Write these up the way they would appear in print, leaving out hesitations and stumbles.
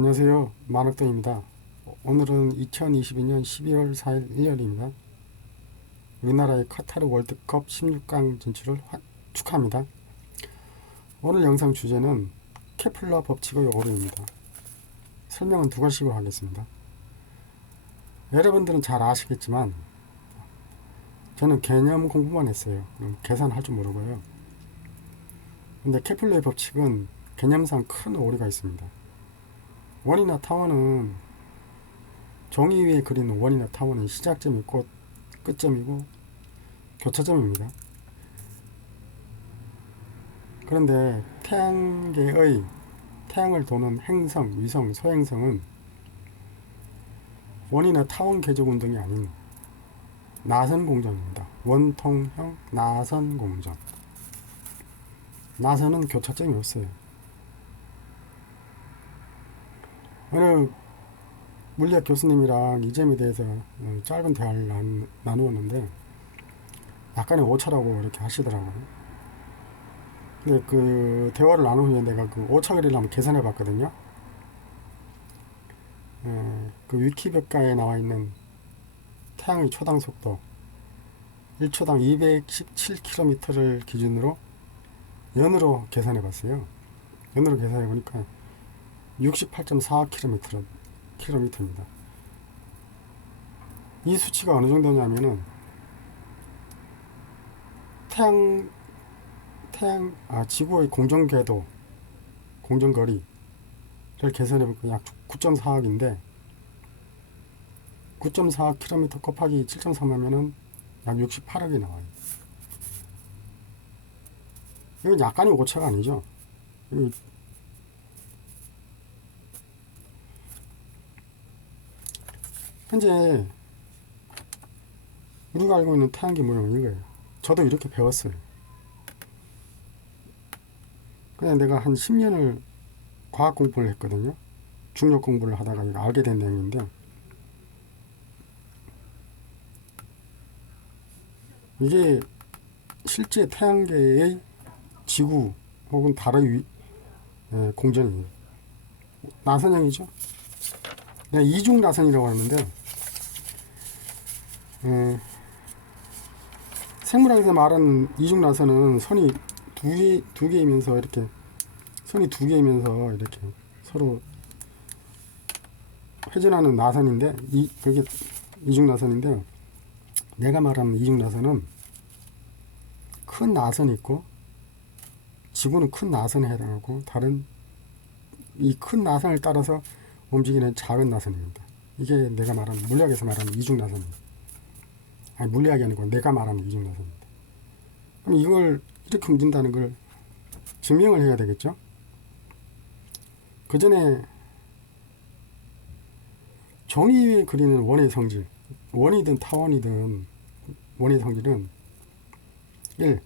안녕하세요. 만학도입니다. 오늘은 2022년 12월 4일 일요일입니다. 우리나라의 카타르 월드컵 16강 진출을 축하합니다. 오늘 영상 주제는 케플러 법칙의 오류입니다. 설명은 두 가지로 하겠습니다. 여러분들은 잘 아시겠지만 저는 개념 공부만 했어요. 계산할 줄 모르고요. 근데 케플러의 법칙은 개념상 큰 오류가 있습니다. 원이나 타원은 종이 위에 그리는 원이나 타원은 시작점이 곧 끝점이고 교차점입니다. 그런데 태양계의 태양을 도는 행성, 위성, 소행성은 원이나 타원 궤적 운동이 아닌 나선 공전입니다. 원통형 나선 공전. 나선은 교차점이 없어요. 어느 물리학 교수님이랑 이 점에 대해서 짧은 대화를 나누었는데 약간의 오차라고 이렇게 하시더라고요. 근데 그 대화를 나눈 후에 내가 그 오차 거리를 한번 계산해 봤거든요. 그 위키백과에 나와 있는 태양의 초당 속도 1초당 217km를 기준으로 연으로 계산해 봤어요. 연으로 계산해 보니까 68.4km입니다. 이 수치가 어느 정도냐면은 지구의 공전궤도, 공전거리를 계산해 보니까 약 9.4억인데 9.4km 곱하기 7.3 하면은 약 68억이 나와요. 이건 약간의 오차가 아니죠. 현재 우리가 알고 있는 태양계 모형은 이거예요. 저도 이렇게 배웠어요. 그냥 내가 한 10년을 과학 공부를 했거든요. 중력 공부를 하다가 이거 알게 된 내용인데 이게 실제 태양계의 지구 혹은 달의 공전이에요. 나선형이죠. 내가 이중 나선이라고 하는데 생물학에서 말하는 이중 나선은 선이 두 개이면서 이렇게 서로 회전하는 나선인데 그게 이중 나선인데 내가 말하는 이중 나선은 큰 나선이 있고 지구는 큰 나선에 해당하고 다른 이 큰 나선을 따라서 움직이는 작은 나선입니다. 이게 내가 말하는 물리학에서 말하는 이중 나선입니다. 아니 물리학이 아니고 내가 말하는 이중 나선입니다. 그럼 이걸 이렇게 움직인다는 걸 증명을 해야 되겠죠? 그 전에 종이 위에 그리는 원의 성질, 원이든 타원이든 원의 성질은 1.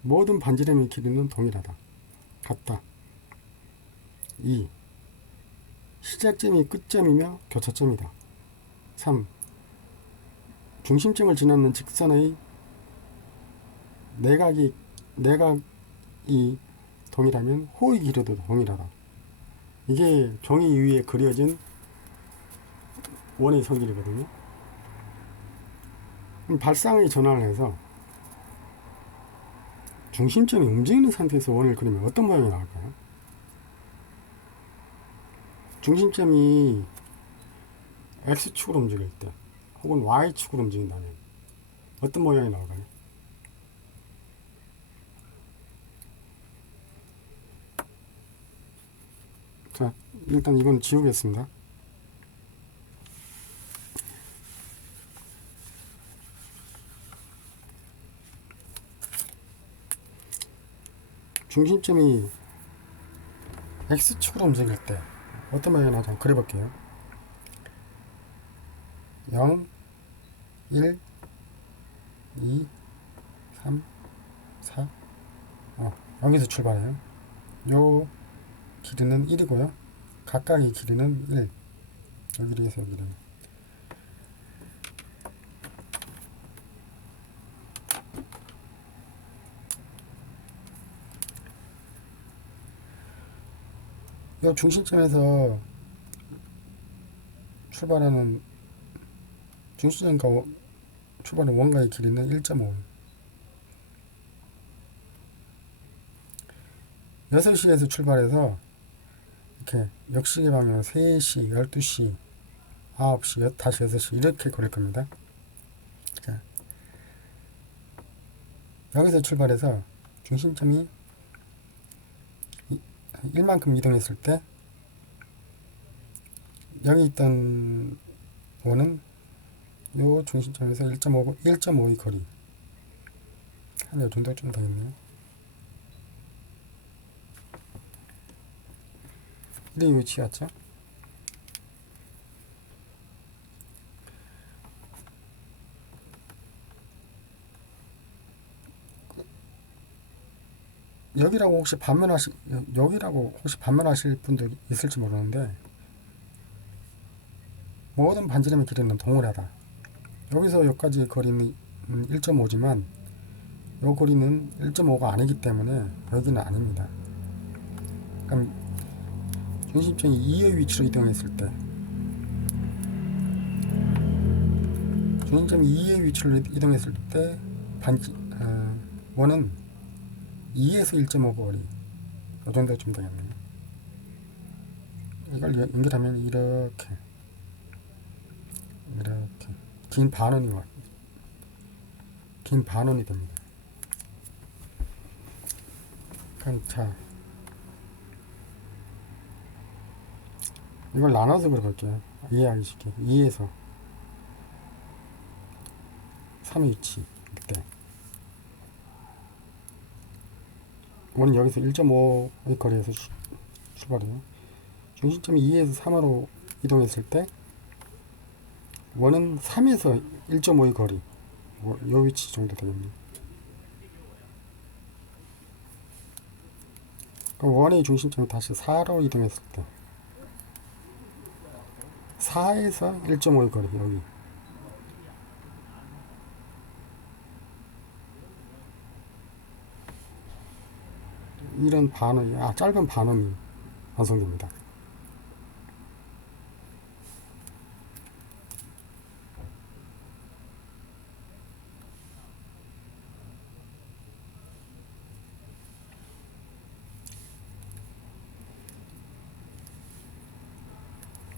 모든 반지름의 길이는 동일하다. 같다. 2. 시작점이 끝점이며 교차점이다. 3. 중심점을 지나는 직선의 내각이 동일하면 호의 길이도 동일하다. 이게 종이 위에 그려진 원의 성질이거든요. 그럼 발상의 전환을 해서 중심점이 움직이는 상태에서 원을 그리면 어떤 모양이 나올까요? 중심점이 X축으로 움직일 때 혹은 Y축으로 움직인다면 어떤 모양이 나올까요? 자, 일단 이건 지우겠습니다. 중심점이 X축으로 움직일 때 어떤 모양이 나오지 한번 그려볼게요. 0, 1, 2, 3, 4 여기서 출발해요. 요 길이는 1이고요. 각각의 길이는 1. 여기로 해서 여기로. 이 중심점에서 출발하는 중심점과 출발하는 원가의 길이는 1.5. 6시에서 출발해서 이렇게 역시계 방향으로 3시, 12시, 9시, 다시 6시 이렇게 걸을 겁니다. 자, 여기서 출발해서 중심점이 1만큼 이동했을 때 여기 있던 원은 요 중심점에서 1.5의 거리 한 요 정도 좀 되겠네요. 이 위치 같죠? 여기라고 혹시 반면하실 분도 있을지 모르는데 모든 반지름의 길이는 동일하다. 여기서 여기까지 거리는 1.5지만 이 거리는 1.5가 아니기 때문에 여기는 아닙니다. 그럼 중심점이 2의 위치로 이동했을 때 중심점이 2의 위치로 이동했을 때 원은 2에서 1.5 거리 이 정도 좀 되겠네요. 이걸 연결하면 이렇게 긴 반원이 됩니다. 그럼 자 이걸 나눠서 그려볼게요. 이해하기 쉽게 2에서 3의 위치 때 원은 여기서 1.5의 거리에서 출발해요. 중심점이 2에서 3으로 이동했을 때 원은 3에서 1.5의 거리 요 위치 정도 되겠네요. 그럼 원의 중심점이 다시 4로 이동했을 때 4에서 1.5의 거리 여기 이런 짧은 반원이 완성됩니다.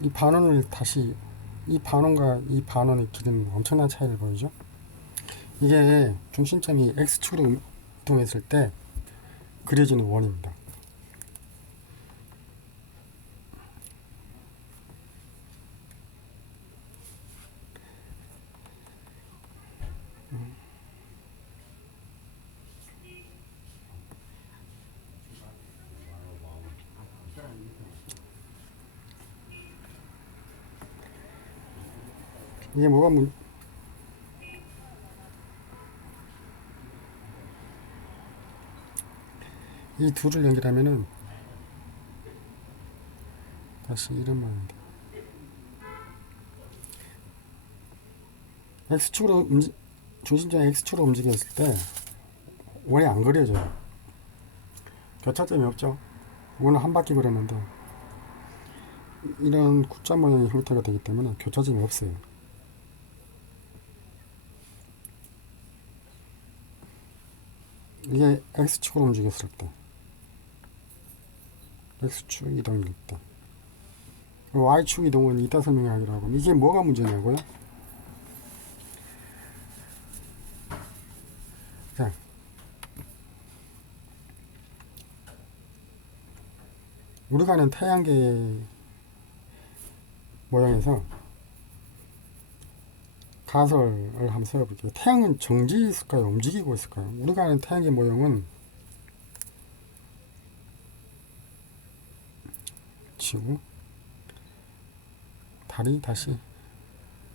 이 반원과 이 반원의 길이는 엄청난 차이를 보이죠? 이게 중심점이 X축으로 이동했을 때 그려지는 원입니다. 이게 이 둘을 연결하면은 다시 이런 모양이 돼. 중심점이 X축으로 움직였을 때 원이 안 그려져요. 교차점이 없죠. 원은 한 바퀴 그렸는데 이런 굿자 모양의 형태가 되기 때문에 교차점이 없어요. 이게 X축으로 움직였을 때 X축 이동일 때 Y축 이동은 이따 설명하기로 하고 이게 뭐가 문제냐고요? 자, 우리가 아는 태양계 모양에서 가설을 한번 세워볼게요. 태양은 정지해 있을까요? 움직이고 있을까요? 우리가 아는 태양계 모형은 지구, 달이 다시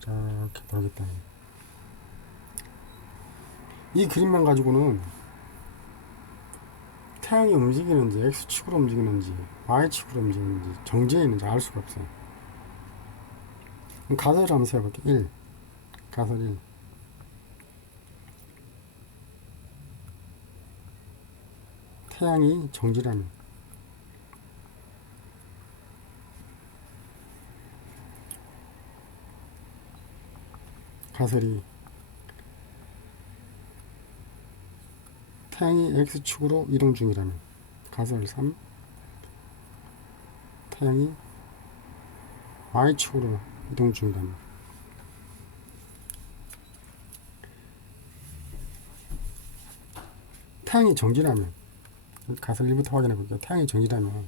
이렇게 돌기 때문에 이 그림만 가지고는 태양이 움직이는지 X축으로 움직이는지 Y축으로 움직이는지 정지해 있는지 알 수가 없어요. 그럼 가설을 한번 세워볼게요. 1. 가설 1. 태양이 정지라면 가설이 태양이 X축으로 이동 중이라면, 가설 3, 태양이 Y축으로 이동 중이라면, 태양이 정지라면, 가설 1부터 확인해 볼게요. 태양이 정지라면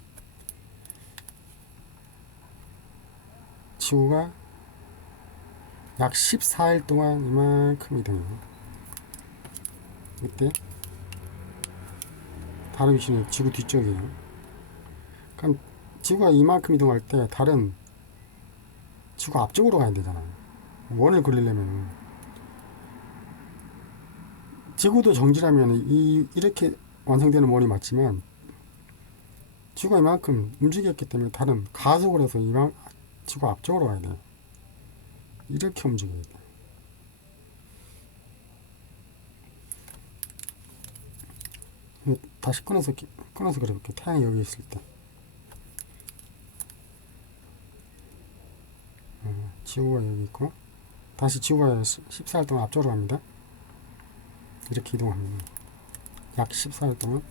지구가 약 14일 동안 이만큼 이동해요. 이때 달의 위치는 지구 뒤쪽이에요. 그럼 지구가 이만큼 이동할 때 달은 지구 앞쪽으로 가야 되잖아요. 원을 그리려면. 지구도 정지라면 이렇게 완성되는 원이 맞지만 지구가 이만큼 움직였기 때문에 달은 가속을 해서 지구 앞쪽으로 가야 돼요. 이렇게 움직여야 돼요. 다시 끊어서 그려볼게요. 태양이 여기 있을 때 지구가 여기 있고, 다시 지구가 14일 동안 앞쪽으로 갑니다. 이렇게 이동합니다. 약 14일 동안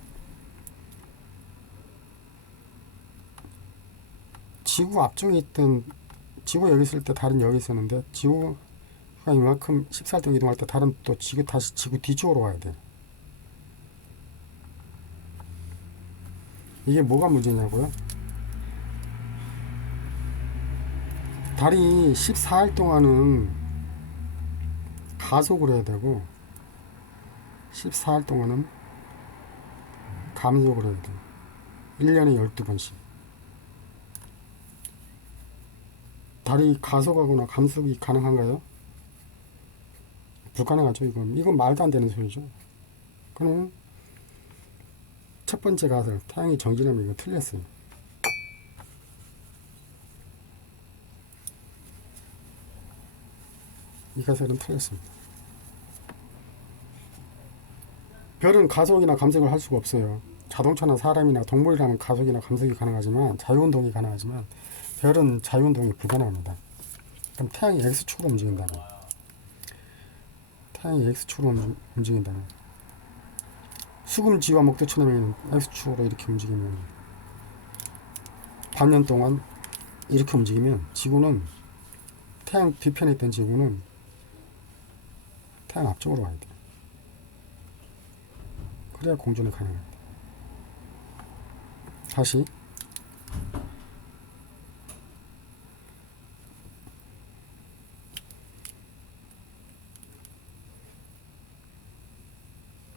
지구 앞쪽에 있던, 지구가 여기 있을 때 달은 여기 있었는데 지구가 이만큼 14일 동안 이동할 때 달은 또 다시 지구 뒤쪽으로 와야 돼요. 이게 뭐가 문제냐고요? 달이 14일 동안은 가속을 해야 되고 14일 동안은 감속을 해야 돼요. 1년에 12번씩. 달이 가속하거나 감속이 가능한가요? 불가능하죠. 이건 말도 안 되는 소리죠. 그럼 첫 번째 가설, 태양이 정지라면 이거 틀렸어요. 이 가설은 틀렸습니다. 별은 가속이나 감속을 할 수가 없어요. 자동차나 사람이나 동물이라면 가속이나 감속이 가능하지만, 자유운동이 가능하지만 별은 자유운동이 불가능합니다. 그럼 태양이 X축으로 움직인다면, 수금지와 목대천왕이 X축으로 이렇게 움직이면, 반년 동안 이렇게 움직이면 지구는, 태양 뒤편에 있던 지구는 태양 앞쪽으로 가야 돼요. 그래야 공전이 가능합니다. 다시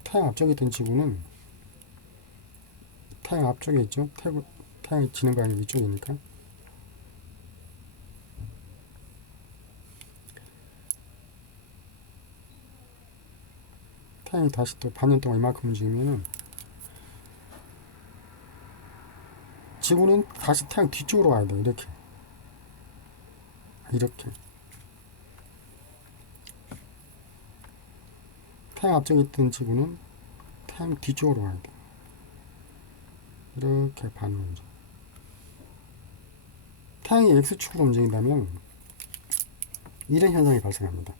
태양 앞쪽에 있던 지구는, 태양 앞쪽에 있죠. 태양이 지는 방향이 이쪽이니까 태양이 다시 또 반년 동안 이만큼 움직이면은 지구는 다시 태양 뒤쪽으로 가야 돼요. 이렇게 태양 앞쪽에 있던 지구는 태양 뒤쪽으로 가야 돼요. 이렇게 반을 움직여. 태양이 X축으로 움직인다면 이런 현상이 발생합니다.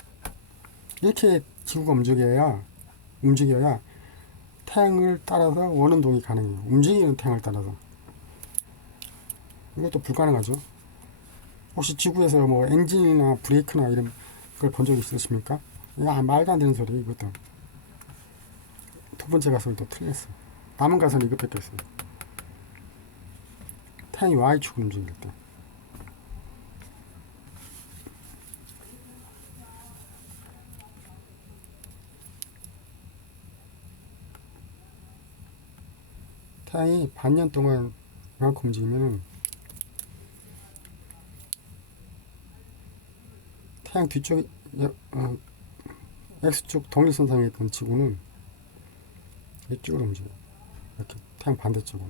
이렇게 지구가 움직여야 태양을 따라서 원운동이 가능해요. 움직이는 태양을 따라서. 이것도 불가능하죠. 혹시 지구에서 뭐 엔진이나 브레이크나 이런 걸 본 적 있으십니까? 이거 말도 안 되는 소리예요. 이것도. 두 번째 가설도 틀렸어요. 남은 가설은 이것밖에 없어요. 태양이 Y축으로 움직일 때, 태양이 반년 동안 이만큼 움직이면은 태양 뒤쪽에 X축 독립선상에 있던 지구는 이쪽으로 움직여요. 이렇게 태양 반대쪽으로.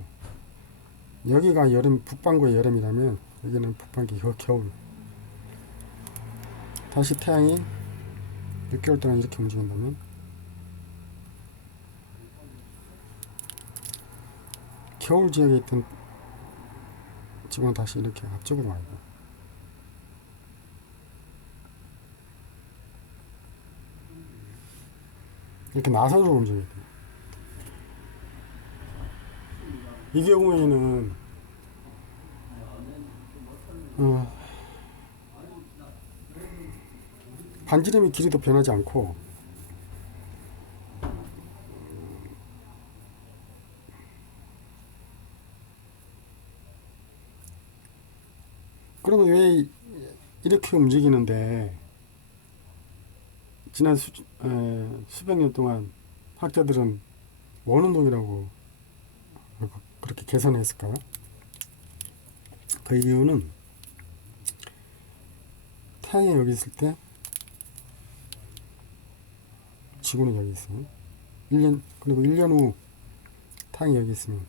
여기가 여름, 북반구의 여름이라면 여기는 북반기 겨울. 다시 태양이 6개월 동안 이렇게 움직인다면 겨울 지역에 있던 지구는 다시 이렇게 앞쪽으로 와요. 이렇게 나선으로 움직여야 돼요. 이 경우에는 반지름의 길이도 변하지 않고 그러면 왜 이렇게 움직이는데 지난 수백 년 동안 학자들은 원운동이라고 그렇게 계산했을까요? 그 이유는 태양이 여기 있을 때 지구는 여기 있어요. 그리고 1년 후 태양이 여기 있으면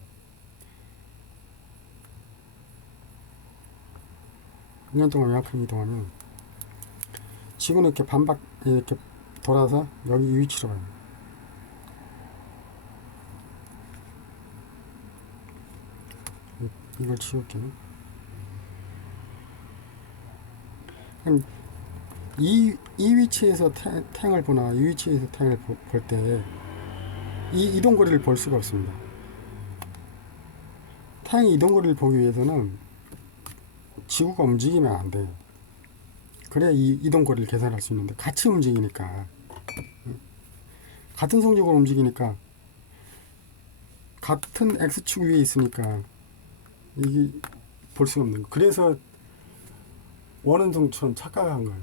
1년 동안 웨하풍이 이동하면 지구는 이렇게 반박 이렇게 돌아서 여기 이 위치로 가요. 이걸 치울게요. 그럼 이 위치에서 태양을 보나 이 위치에서 태양을 볼 때 이 이동거리를 볼 수가 없습니다. 태양의 이동거리를 보기 위해서는 지구가 움직이면 안 돼요. 그래야 이 이동거리를 계산할 수 있는데 같이 움직이니까 같은 속력으로 움직이니까 같은 X축 위에 있으니까 이게 볼 수가 없는 거예요. 그래서 원운동처럼 착각한 거예요.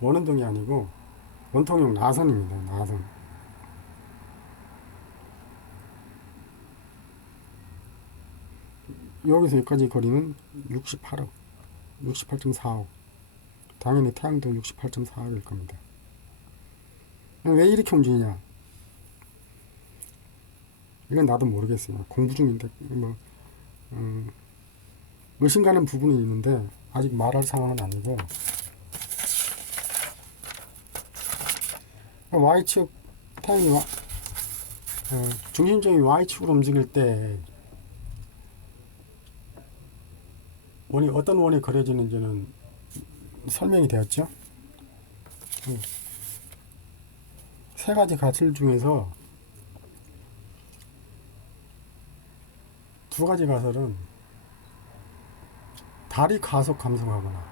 원운동이 아니고 원통형 나선입니다. 나선. 여기서 여기까지 거리는 68억, 68.4억. 당연히 태양도 68.4억일 겁니다. 왜 이렇게 움직이냐? 이건 나도 모르겠어요. 공부 중인데 의심 가는 부분이 있는데 아직 말할 상황은 아니고 Y축 태양이 중심점이 Y축으로 움직일 때 어떤 원이 그려지는지는 설명이 되었죠. 세 가지 가설 중에서 두 가지 가설은 달이 가속 감소하거나,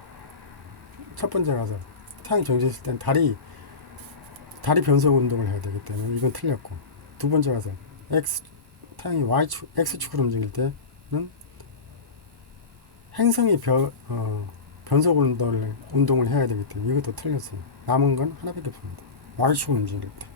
첫 번째 가설 태양이 정지했을 땐 달이 변속 운동을 해야 되기 때문에 이건 틀렸고, 두 번째 가설 태양이 X축으로 움직일 때는 행성이 변속 운동을 해야 되기 때문에 이것도 틀렸어요. 남은 건 하나밖에 없습니다. Y축으로 움직일 때.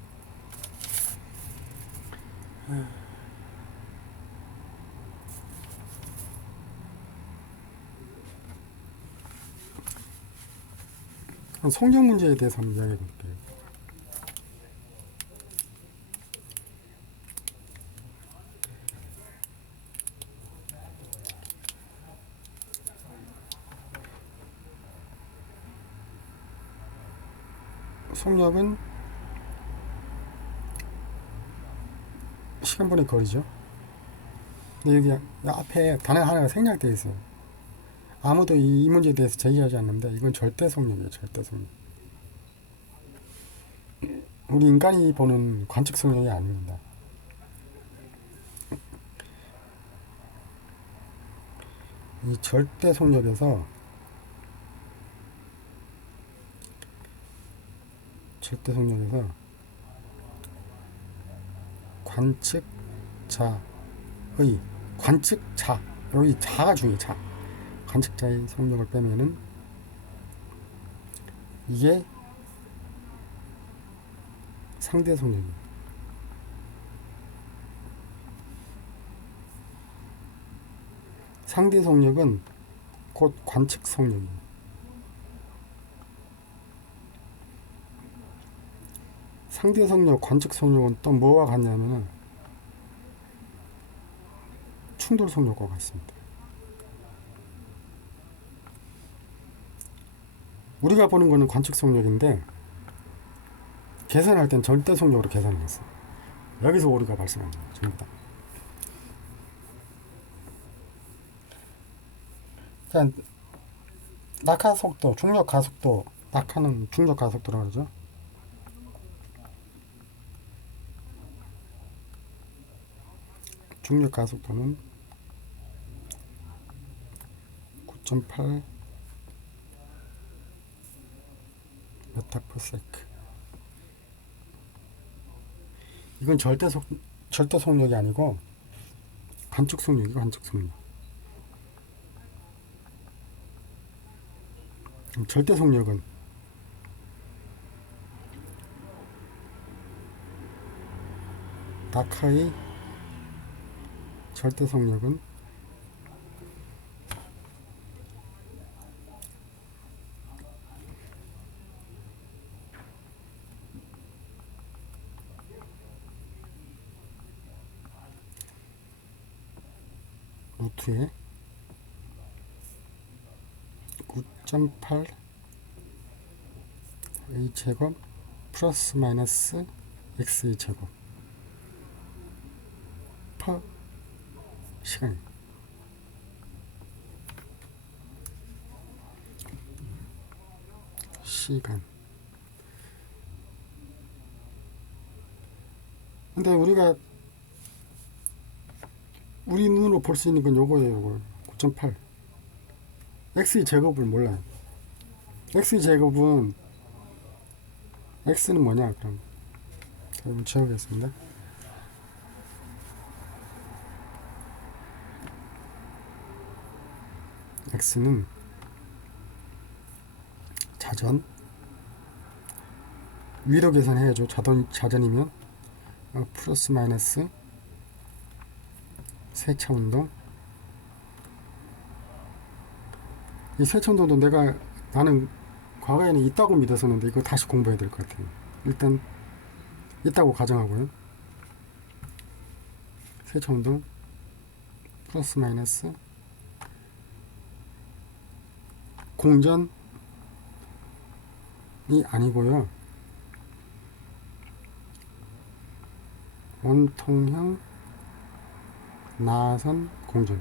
성경 문제에 대해서 한번 이야기해 볼게요. 속력은 시간분의 거리죠. 근데 여기 앞에 단어 하나가 생략되어 있어요. 아무도 이 문제에 대해서 제기하지 않는데 이건 절대 속력이에요. 절대 속력. 우리 인간이 보는 관측 속력이 아닙니다. 이 절대 속력에서 관측자 여기 자가 중요해요. 자. 관측자의 속력을 빼면은 이게 상대 속력이에요. 상대 속력은 곧 관측 속력이에요. 상대 속력, 관측 속력은 또 뭐와 같냐면은 충돌 속력과 같습니다. 우리가 보는 거는 관측 속력인데 계산할 땐 절대 속력으로 계산을 했어요. 여기서 오류가 발생한 거예요. 전부 다. 자, 낙하 속도, 중력 가속도, 낙하는 중력 가속도라고 그러죠. 중력 가속도는 9.8 메타 퍼 세크. 이건 절대 속력이 아니고 관측 속력이고, 관측 속력. 절대 속력은 낙하의 절대 속력은 루트에 9.8 a 제곱 플러스 마이너스 x 제곱 퍼 시간. 시간. 근데 우리가 우리 눈으로 볼 수 있는 건 요거예요. 요거 9.8 x 제곱을 몰라요. x 제곱은 x는 뭐냐 그럼 한번 채우겠습니다. x는 자전 위로 계산해야죠. 자전이면 플러스 마이너스 세차 운동. 이 세차 운동도 나는 과거에는 있다고 믿었었는데 이거 다시 공부해야 될 것 같아요. 일단 있다고 가정하고요. 세차 운동 플러스 마이너스 공전이 아니고요. 원통형 나선 공전.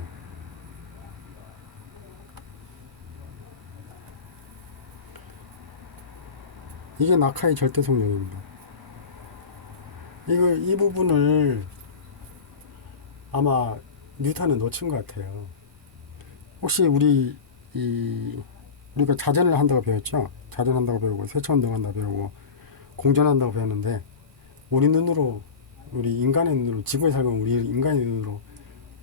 이게 낙하의 절대 속력입니다. 이 부분을 아마 뉴턴은 놓친 것 같아요. 혹시 우리가 자전을 한다고 배웠죠? 자전한다고 배우고 세차운동 한다고 배우고 공전한다고 배웠는데 우리 인간의 눈으로, 지구에 살고 우리 인간의 눈으로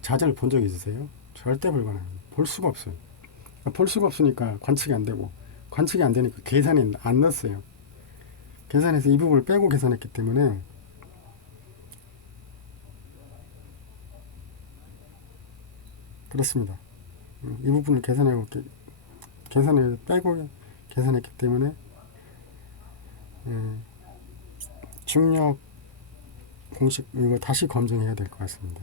자전을 본 적 있으세요? 절대 불가능합니다. 볼 수가 없어요. 볼 수가 없으니까 관측이 안 되고, 관측이 안 되니까 계산에 안 넣었어요. 계산해서 이 부분을 빼고 계산했기 때문에 그렇습니다. 이 부분을 계산을 빼고 계산했기 때문에 중력 공식 이거 다시 검증해야 될 것 같습니다.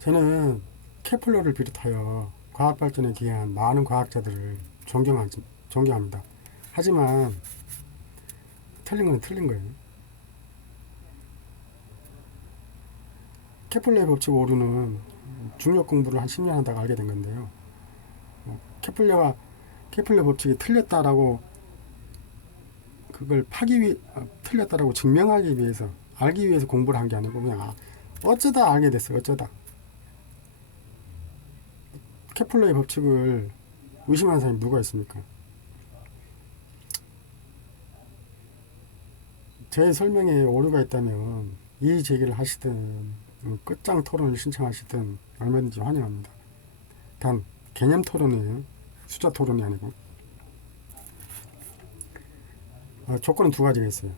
저는 케플러를 비롯하여 과학 발전에 기여한 많은 과학자들을 존경합니다. 하지만 틀린 건 틀린 거예요. 케플러의 법칙 오류는 중력 공부를 한 10년 하다가 알게 된 건데요. 케플러 법칙이 틀렸다라고 그걸 틀렸다라고 증명하기 위해서, 알기 위해서 공부를 한 게 아니고 그냥 어쩌다 알게 됐어요. 어쩌다. 케플러의 법칙을 의심하는 사람이 누가 있습니까? 제 설명에 오류가 있다면 이의 제기를 하시든 끝장 토론을 신청하시든 얼마든지 환영합니다. 단 개념 토론이에요. 숫자 토론이 아니고. 조건은 두 가지가 있어요.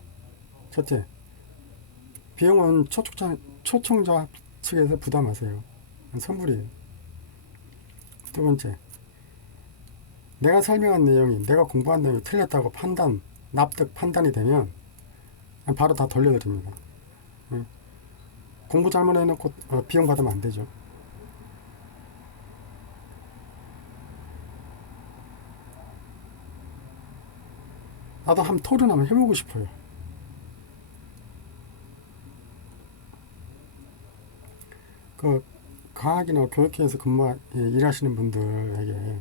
첫째, 비용은 초청자 측에서 부담하세요. 선불이에요. 두 번째, 내가 설명한 내용이, 내가 공부한 내용이 틀렸다고 판단이 되면 바로 다 돌려드립니다. 공부 잘못해놓고 비용 받으면 안 되죠. 나도 한번 토론 한번 해보고 싶어요. 그 과학이나 교육회에서 일하시는 분들에게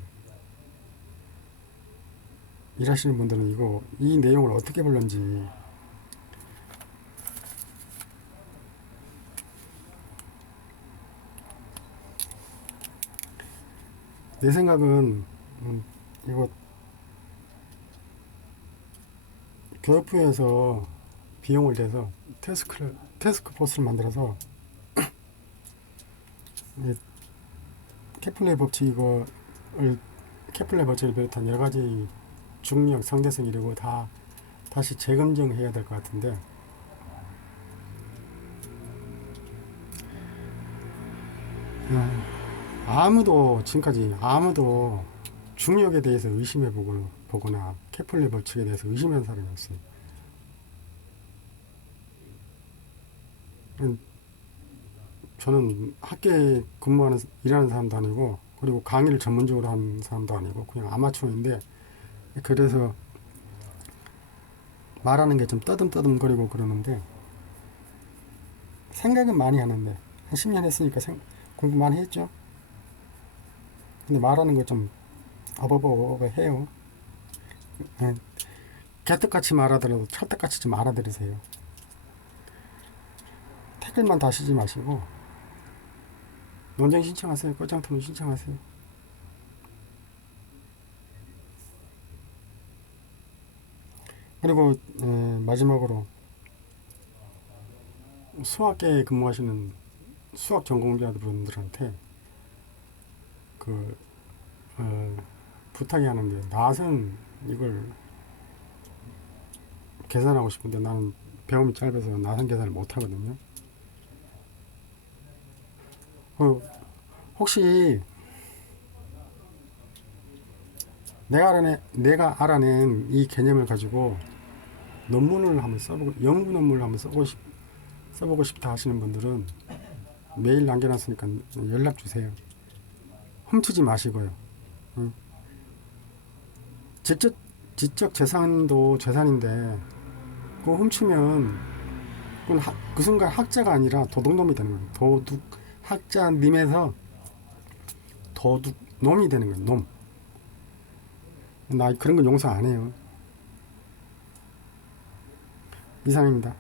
일하시는 분들은 이 내용을 어떻게 볼는지 내 생각은 이거 교육부에서 비용을 내서 태스크포스를 만들어서 케플러의 법칙 케플러의 법칙을 비롯한 여러 가지 중력, 상대성 이러고 다시 재검증해야 될 것 같은데 지금까지 아무도 중력에 대해서 보거나 케플러의 법칙에 대해서 의심한 사람이 없어요. 저는 학교에 일하는 사람도 아니고 그리고 강의를 전문적으로 하는 사람도 아니고 그냥 아마추어인데 그래서 말하는 게 좀 떠듬떠듬거리고 그러는데 생각은 많이 하는데 한 10년 했으니까 공부 많이 했죠. 근데 말하는 거 좀 어버버버 해요. 개떡같이 말하더라도 찰떡같이 좀 알아들으세요. 댓글만 다시지 마시고 논쟁 신청하세요. 꼴장토론 신청하세요. 그리고 마지막으로 수학계에 근무하시는 수학 전공자분들한테 부탁이 하는데 나선 이걸 계산하고 싶은데 나는 배움이 짧아서 나선 계산을 못 하거든요. 혹시 내가 알아낸 이 개념을 가지고 논문을 한번 연구 논문을 한번 써보고 싶다 하시는 분들은 메일 남겨놨으니까 연락 주세요. 훔치지 마시고요. 지적 재산도 재산인데 그거 훔치면 그 순간 학자가 아니라 도둑놈이 되는 거예요. 도둑 학자님에서 도둑놈이 되는 거예요. 놈. 나 그런 거 용서 안 해요. 이상입니다.